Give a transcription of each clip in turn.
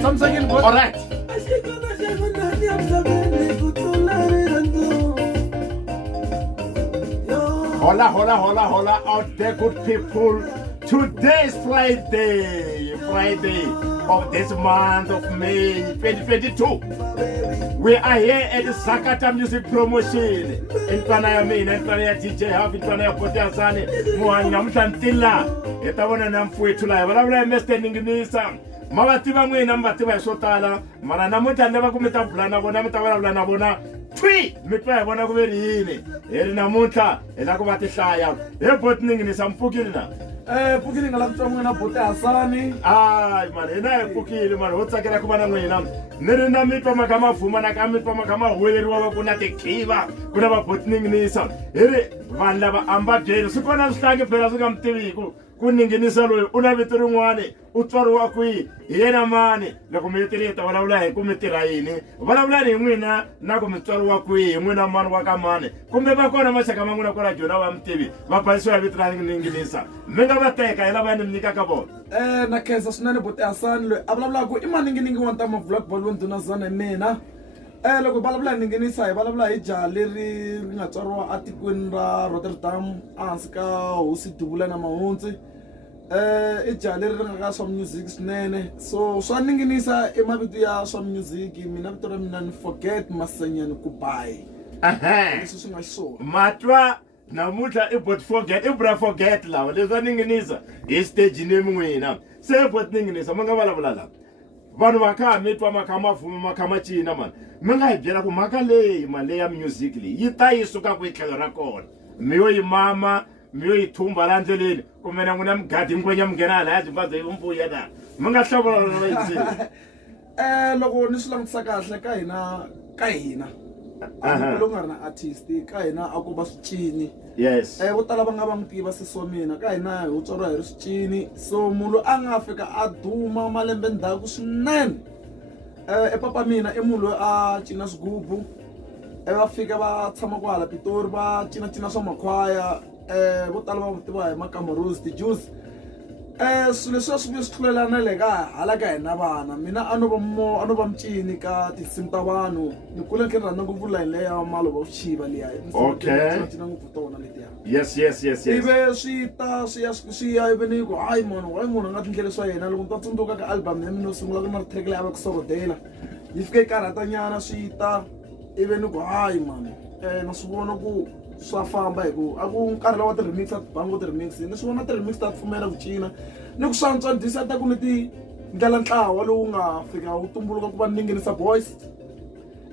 Something all right. Hola out there, good people. Today is Friday of this month of May 2022. We are here at the Sakata Music Promotion. In Panayami, in Panaya DJ, half in Panaya Potasani, Moanam Tantilla, Etawana Namfuitula, whatever I'm standing in this. Mawatiba mwe nambatiba sotala, Maranamuta never kumita plana, Bonamata Bona. Twi mipa bona kuberi yini erina muta elakubati shaya ebotning ni sampukilina pukilina la mtsomo na bote asani man ena pukili man hotsakela kubana mwena nerina mipa makama fuma na kamipa makama holerwa kuna tekiva kuna ba botning ni sa ere vanla ba amba jeri sikona shlage phela sikamtiviko kuninginisa loyi una vito rin'wana u tswariwa kwihi hi yena mani loko mi tirita vulavula hi ku mi tirha yini vulavulani hi n'wina na ku mi tswariwa kwihi hi n'wina mani wa ka mani kumbe va kona maxaka ma n'wina ku na jona va mi tivi va basisiwa hi vito ra ninginisa mi nga va teka hi lava ni mi nyikaka vona na khensa swinene bote asani loyi a vulavulaka i maninginingi wa ntama vlog balloon dunazana hi mina loko vulavula ninginisa hi vulavula hi jaha leri nga tswariwa atikweni ra Rotterdam ehansi ka hosi Dubula na Mahundzi i jaha leri ri nga ka swa music swinene so swa ninginisa i mavito ya swa music mina vito ra mina ni Forget Masenyani Kubai leswi swi nga xiswona matwa namuntlha i bot forget i bra forget lawa leswi ninginisa hi stage name n'wina se bot ninginisa ma nga vulavula lava vanhu va kha mi twa makhama vuma makhama cina mani mi nga hi byela ku mhaka leyi mali ya music leyi yi ta yi suka ku tlhelo ra kona mi yo yi mama mi yo yi thumba la ndleleni kumbe na n'wina migadi hinkwenya mi nghena hala ya Zimbabwe hi vumbuya na mi nga hlavula na yini loko ni swi langutisa kahle ka hina loko nga ri na artist ka hina a ku va swicini yes vo tala va nga va n'wi tiva siso mina ka hina hi tswariwa hi ri swicini so munhu a nga fika a duma malembe ndzhaku swinene papa mina i munhu loyi a cina swigubu va fika va tshama ku hala Pitori va cina swa makhwaya vo tala va tiva hi Makamarosi ti-Juice swilo leswi swi vuye swi tlulelana le ka hala ka hina vana mina a no va mucini ka tinsimu ta vanhu ni kule ni rhandza ngopfu layini leya Malovo Chiva liya cina ngopfu tona letiya yes ive swi ya ive ni ku hayi munhu a nga tindlela swa yena loko ni ta tsundzuka ka album ya mina no sungula ku na track leyi a va ku Sorodela yi fike karhatanyana swi ta ive ni ku hayi mani na swi vona ku swa famba hi ku a ku nkarhi lawa ti-remix a bango ti-remix ni swi vona ti-remix ta pfumela ku cina ni ku swantswa ndisa ta ku ni ti ndlela ntlawa lowu nga fika wu tumbuluka ku va Ninginisa Boys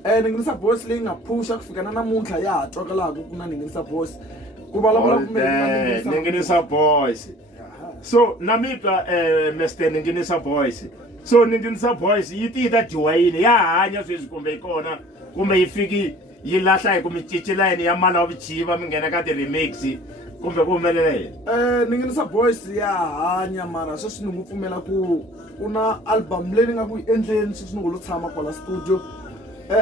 Ninginisa Boys leyi nga phusha ku fika na namuntlha ya ha twakalaka ku na Ninginisa Boys ku vulavula ku Ninginisa Boys so na mitwa Mr Ninginisa Boys so Ninginisa Boys yi ti ta joyini ya hanya sweswi kumbe yi kona kumbe yi fiki yi lahla hi ku mi cici layini ya Malovo Chiva mi nghena ka ti-remix kumbe ku humelele Ninginisa Boys ya hanya mara sweswi ni ngu pfumela ku na album leyi ni nga ku yi endleni sweswi ni ngo lo tshama kwala studio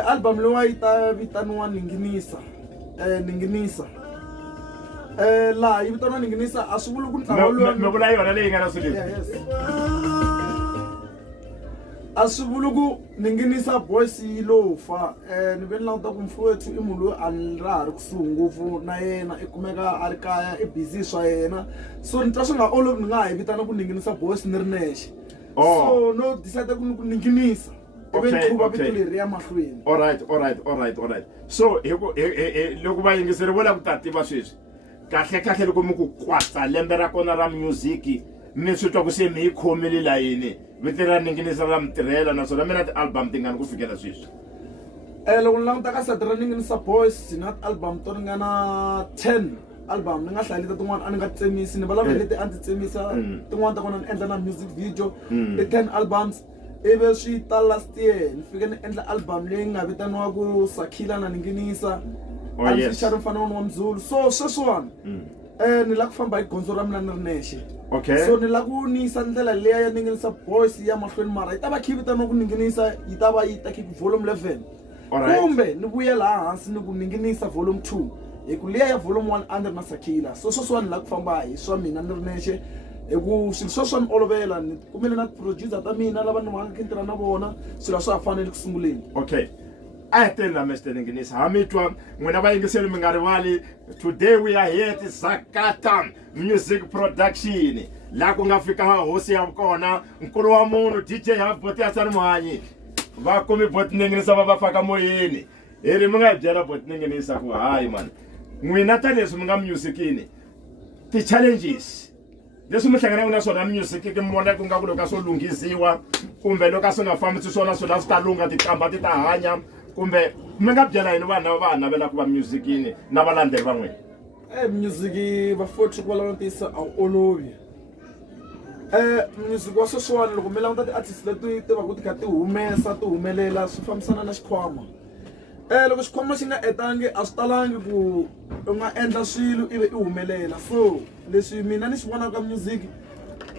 album leyi wa yi ta vitaniwa Ninginisa laha yi vitaniwa Ninginisa a swi vuli ku ntlawa lowu mi vula yona leyi nga na studio a swi vuli ku Ninginisa Boys yi lo fa ni ve ni languta ku mfowethu i munhu loyi a ra ha ri kusuhi ngopfu na yena i kumeka a ri kaya i busy swa yena so ni twa swi nga olovi ni nga ha yi vitana ku Ninginisa Boys ni ri nexe so no decide ku Ninginisa ive ni qhuva vito leri ya mahlweni alright so loko vayingiseri vo lava ku ta tiva sweswi kahle loko mi ku kwatsa lembe ra kona ra music mi swi twa ku se mi yi khomile layini vito ra Ninginisa ra mi tirhela naswona mina ti-album ti nga ni ku fikela sweswi loko ni languta ka sati ra Ninginisa Boys na ti-album to ringana 10 album ni nga hlayi leta tin'wana a ni nga tsemisi ni vulavula leti a ni ti tsemisa tin'wana ta kona ni endla na music video i 10 albums ive swi ta last year ni fike ni endla album leyi nga vitaniwa ku Sakhila na Ninginisa a ni feature mfana wa Mzulu so sweswiwani ni la ku famba hi gondzo ra mina ni ri nexe so ni la ku ni yisa ndlela leya ya Ninginisa Boys ya mahlweni mara yi ta va khi vitaniwa ku Ninginisa yi ta va yi ta kick volume 11 kumbe ni vuyela hansi ni ku Ninginisa volume 2 hi ku leya ya volume 1 under na Sakhila so sweswiwani ni la ku famba hi swa mina ni ri nexe hi ku swilo swa mi olovela ni kumile na producer ta mina lava ni nga tirha na vona swilo swa ha fanele ku sunguleni. Okay, I tell you, Mr. Nginisa, hamitwa n'wina vayingiseli mi nga rivali, today we are here at Zakata Music Production, la ku nga fika hosi ya kona nkulu wa munhu DJ Havbot ya tsani muhanyi va komi Bot Nginisa va faka moyeni eri mi nga byela Bot Nginisa ku hayi man n'wina tanesi mi nga musicini ti challenges leswi mi hlangana na swona music ke mi vona ku nga ku loko swo lunghisiwa kumbe loko swi nga fambi swona swo la swi ta lunga tikamba ti ta hanya kumbe mi nga byela yini vana va navela ku va musicini na valandeli van'wina? Music va foti ku lava tisa a olovi. Music wa sweswiwani loko mi languta ti-artist leti ti va ku ti kha ti humesa ti humelela swi fambisana na xikhwama. Loko xikhwama xi nga etangi a swi talangi ku u nga endla swilo ivi i humelela, so leswi mina ni swi vonaka ka music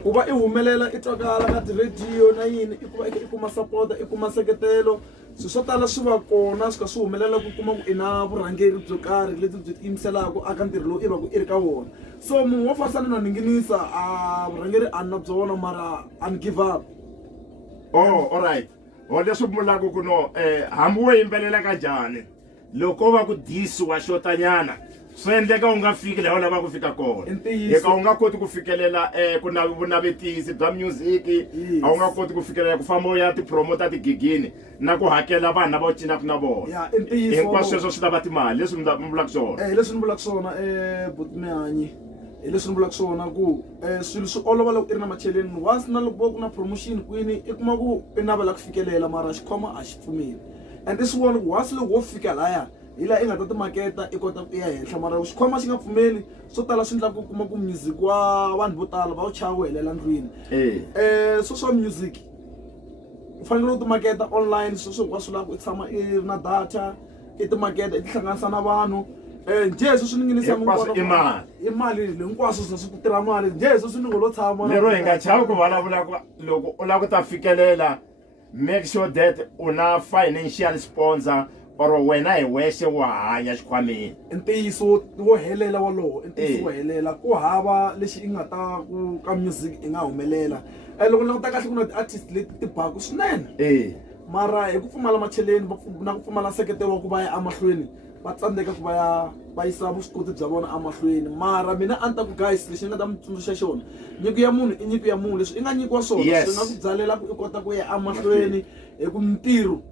ku va i humelela i twakala ka ti-radio na yini i ku va i kuma support i kuma seketelo swilo swo tala swi va kona swi kha swi humelela ku kuma ku i na vurhangeri byo karhi lebyi byi tiyimiselaka aka ntirho lowu i va ku i ri ka wona. So munhu wo fasana na Nginisa a vurhangeri a ni na byona mara a ni give up. Oh, alright. Leswi vulaka ku no hambi wo yimbelela ka njhani loko va ku disiwa xotanyana swi endleka u nga fiki laha u lava ku fika kona, eka u nga koti ku fikelela ku vunavetisi bya music, a u nga koti ku fikelela ku famba u ya tipromota tigigini na ku hakela vanhu lava u cinaka na vona. Hinkwaswo sweswo swi lava timali, leswi mi vulaka swona. Leswi ni vulaka swona Bot Mihanyi hi leswi ni vulaka swona ku swilo swi olova loko i ri na macheleni once na loko ku na promotion kwini i kuma ku i navela ku fikelela mara xikhwama a xi pfumeli, and i swi vona ku once loko wo fika laya hi laha i nga ta timaketa i kota ku ya henhla, mara xikhwama xi nga pfumeli swo tala swi endlaka ku kuma ku music wa vanhu vo tala va wu chava wu helela ndlwini. Swo swa music u fanele u timaketa online, sweswo hinkwaswo lava i tshama i ri na data i timaketa i tihlanganisa na vanhu. Njhe swi ni Nginisa i mali hinkwaswo swi ku tirha mali, njhe swi ni ngo lo tshama lero hi nga chavi ku vulavula ku loko u lava ku ta fikelela make sure that u na financial sponsor or wena hi wexe wo hanya xikhwameni. I ntiyiso wo helela wolowo, i ntiyiso wo helela ku hava lexi i nga ta ku ka music i nga humelela. Loko ni languta kahle ku na ti-artist leti ti baku swinene mara hi ku pfumala macheleni na ku pfumala nseketelo wa ku va ya amahlweni va tsandzeka ku va yisa vuswikoti bya vona amahlweni. Mara mina a ni ta ku guys lexi ni nga ta mi tsundzuxa xona, nyiko ya munhu i nyiko ya munhu, leswi i nga nyikiwa swona swi nga ku byalela ku i kota ku ya amahlweni hi ku mintirho